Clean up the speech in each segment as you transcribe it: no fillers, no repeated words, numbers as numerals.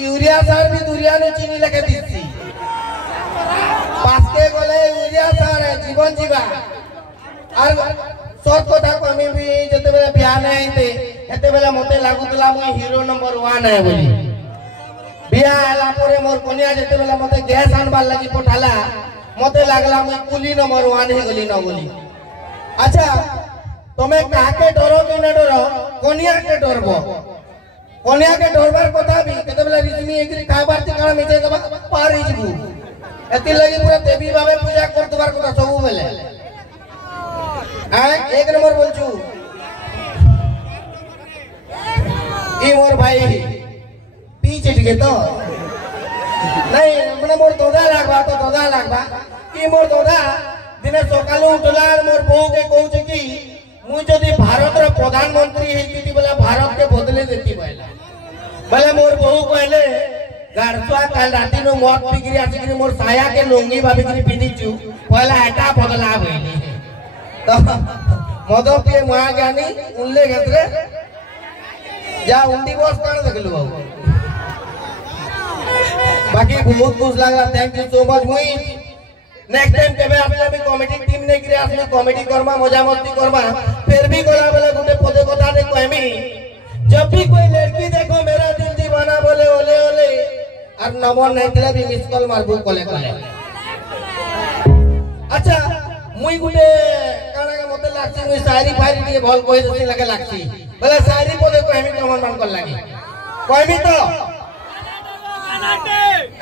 urea सार भी दुरिया ने चीनी लगे दिसी पासके गले यूरिया सार है जीवन जीवा और सब कथा को हमें भी जते बेला बियाह नहीं थे एते बेला मते लागुतला मुई हीरो नंबर 1 है बोली बियाह आला परे मोर कन्या जते बेला मते गैस आनबार लगी पठाला मते लागला मुई कुली नंबर 1 ही गली न बोली अच्छा तुम्हें काके डरो कि न डरो कन्या के डरबो कन्या के डरबार कथा भी केते बेला रिजनी एग्री खाबार तिकाना मिटे दबा पारी जबू एति लगी पूरा देवी बाबे पूजा कर दबार कथा सब बेले एक नंबर बोलचू ई मोर भाई पीछे टिके तो नहीं माने मोर दोदा लागबा ई मोर दोदा दिने सकालू उठला मोर बहू के कहूचे कि मुई जदी भारत रो प्रधानमंत्री हेती बोला भारत के बदले देती बोले मोर बहू कहले गारसुआ काल राती नो मौत पिगिरी आसिगिरी मोर साया के लुंगी भाबिगिरी पिंदिचू पहला हेटा बदला भइली तो मदो के मां ज्ञानी उनले गतरे जा उंडी बॉस कान देखलु बाबू बाकी बहुत खुश लगा थैंक यू सो मच मुई नेक्स्ट टाइम केबे आपले भी कॉमेडी टीम ने गिरे आपने कॉमेडी करमा मजा मस्ती करमा फिर भी गला बेले गुटे पदे कथा ने कहमी जब भी कोई लड़की देखो मेरा दिल दीवाना बोले ओले ओले और नंबर नहीं दिला भी मिस कॉल मारबो कोले कोले अच्छा मुई गुटे काना के मते लागसी मुई शायरी फायरी के भल कहि देसी लगे लागसी बोले शायरी पदे कहमी कमन मान कर लागी कहमी तो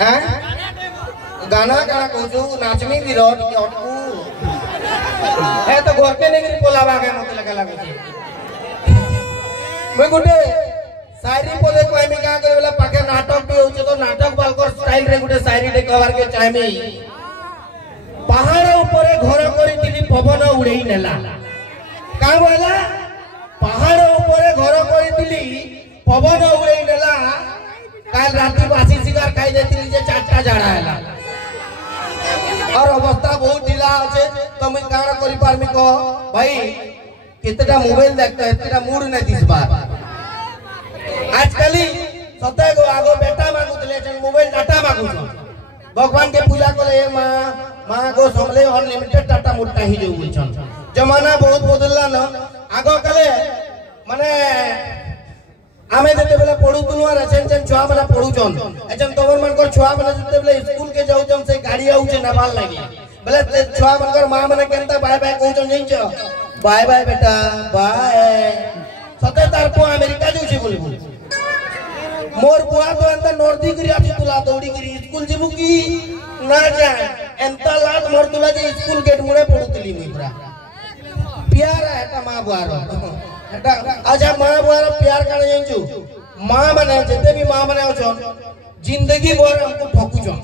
हैं गाना गाना कहू नाचनी विरोध के अटकू है तो घर के नहीं बोलावा के मत लगा लागू छी मैं गुटे शायरी बोले कहमी का करे वाला पाके नाटक भी होचे तो नाटक बालकर स्टाइल रे गुटे शायरी दे कवर के चाहमी पहाड़ ऊपर घर करी तिली पवन उड़ेई नेला का बोला पहाड़ ऊपर घर करी तिली पवन उड़ेई नेला काल राती बासी शिकार खाई देतिली जे चारटा जाड़ा हैला और अवस्था बहुत ढीला আছে तो मैं काना करी पारमी को भाई कितना मोबाइल देखता है तेरा मूड नहीं दिसबा आजकल सते गो आगो बेटा मांगुतले जन मोबाइल डाटा मांगु भगवान के पूजा करे मां को समले अनलिमिटेड डाटा मुट्टा ही जो छन जमाना बहुत बदलला न आगो कले माने आमे जते बेला पढुतनु और एचन छुआ माने पढुचन एचन तोबर मन को छुआ माने जते बेला स्कूल के जाउचन से गाड़ी आउचे नबाल लागी बेले छुआ मन को मां माने केनता बाय बाय कहउचन जइछ बाय बाय बेटा बाय सते तार को अमेरिका जाउची बोली बोली मोर बुआ तो एंता नॉर्दी करी आती तुला दौड़ी करी स्कूल जिबु की ना जा एंता लात मोर तुला जे स्कूल गेट मुड़े पढुतली मुई पूरा प्यार है मां बुआ रो अच्छा मां बुआ रो प्यार काने जइछु मां माने जते भी मां माने अछन जिंदगी भर हमको ठकुचन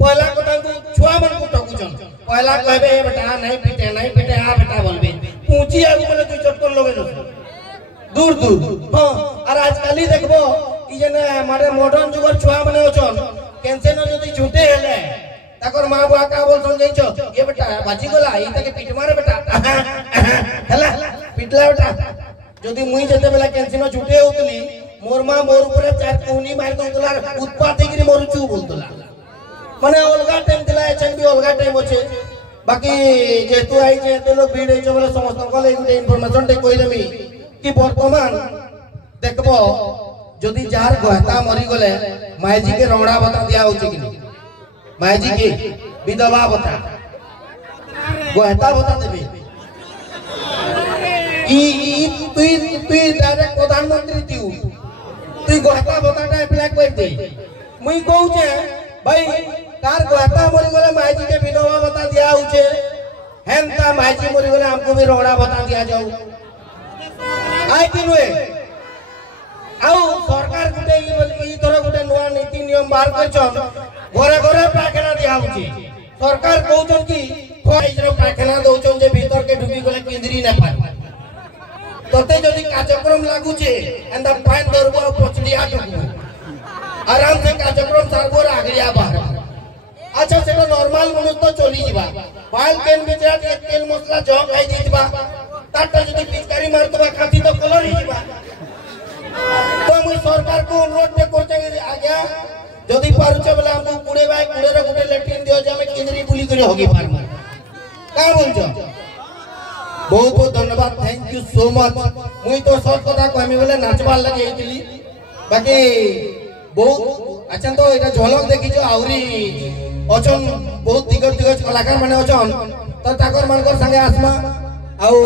पहला कथा को छुआ मन को ठकुचन पहला कहबे ए बेटा नहीं पीटे आ बेटा बोलबे पूंची आगु बोले तू चटकन लगे दूर दूर हां और आजकल ही देखबो ई जने मारे मॉडर्न जुगर छुआ माने अछन कैंसे न जदी झूठे हेले ताकर मां बुआ का बोल समझैछ ए बेटा बाजी गला ई तके पीट मारे बेटा हला पिटला बेटा जदी मुई जते बेला कैंसे न झूठे होतली मोर मां मोर ऊपर चार कोनी मार दउतला उत्पात गिरी मोर चू बोलतला माने अलगा टाइम दिला एचन भी अलगा टाइम होचे बाकी जेतु आई जेते लोग भीड़ होइछ बोले समस्त को ले गुटे इन्फॉर्मेशन ते कहि देमी कि वर्तमान देखबो जदी जार गहता मरी गले मायजी के रौड़ा बता दिया होचे कि मायजी के विधवा बता गहता बता देबे ई तुई डायरेक्ट प्रधानमंत्री दिउ तुई गहता बताटा अप्लाई कर दे मुई कहू छे भाई तार गहता मरी गले मायजी के विधवा बता दिया होचे हेनता मायजी मरी गले हमको भी रौड़ा बता दिया जाऊ आय कि नुए आउ सरकार गुटे ई तरह गुटे नया नीति नियम बाहर करछन घरे घरे पाखना दिया होची सरकार कहउछन कि खोइजरो पाखना दउछन जे भीतर के ढुकी गले केंद्री न पाए तते जदी कार्यक्रम लागू छे एंदा पाइन दरबो पचलिया टकू आराम से कार्यक्रम सरबो आगरिया बाहर अच्छा सेटा नॉर्मल मनुष्य तो चली जीवा बाल केन बिचरा तेल मसला जो खाई दीबा ताटा जदी पिचकारी मारतबा खाती तो कलर ही जीवा तो मुई सरकार को अनुरोध करते कि आज्ञा भाई कुड़े गुटे लेट्रिन दियो जे हमें केंद्री बुली करे होगी पारमा का बोलछो बहुत बहुत धन्यवाद थैंक यू सो मच मुई तो सब कथा कहमी बोले नाचबार लगे आइतली बाकी बहुत अच्छा तो एटा झलक देखिछो आउरी अचन बहुत दिगज दिगज कलाकार माने अचन तो ताकर मानकर संगे आसमा आउ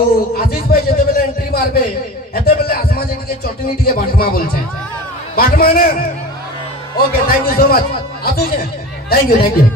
आशीष भाई जते बेले एंट्री मारबे हेते बेले आसमा जे के चटनी टिके बाटमा बोलछे बाटमा ना okay thank you so much आसु जे थैंक यू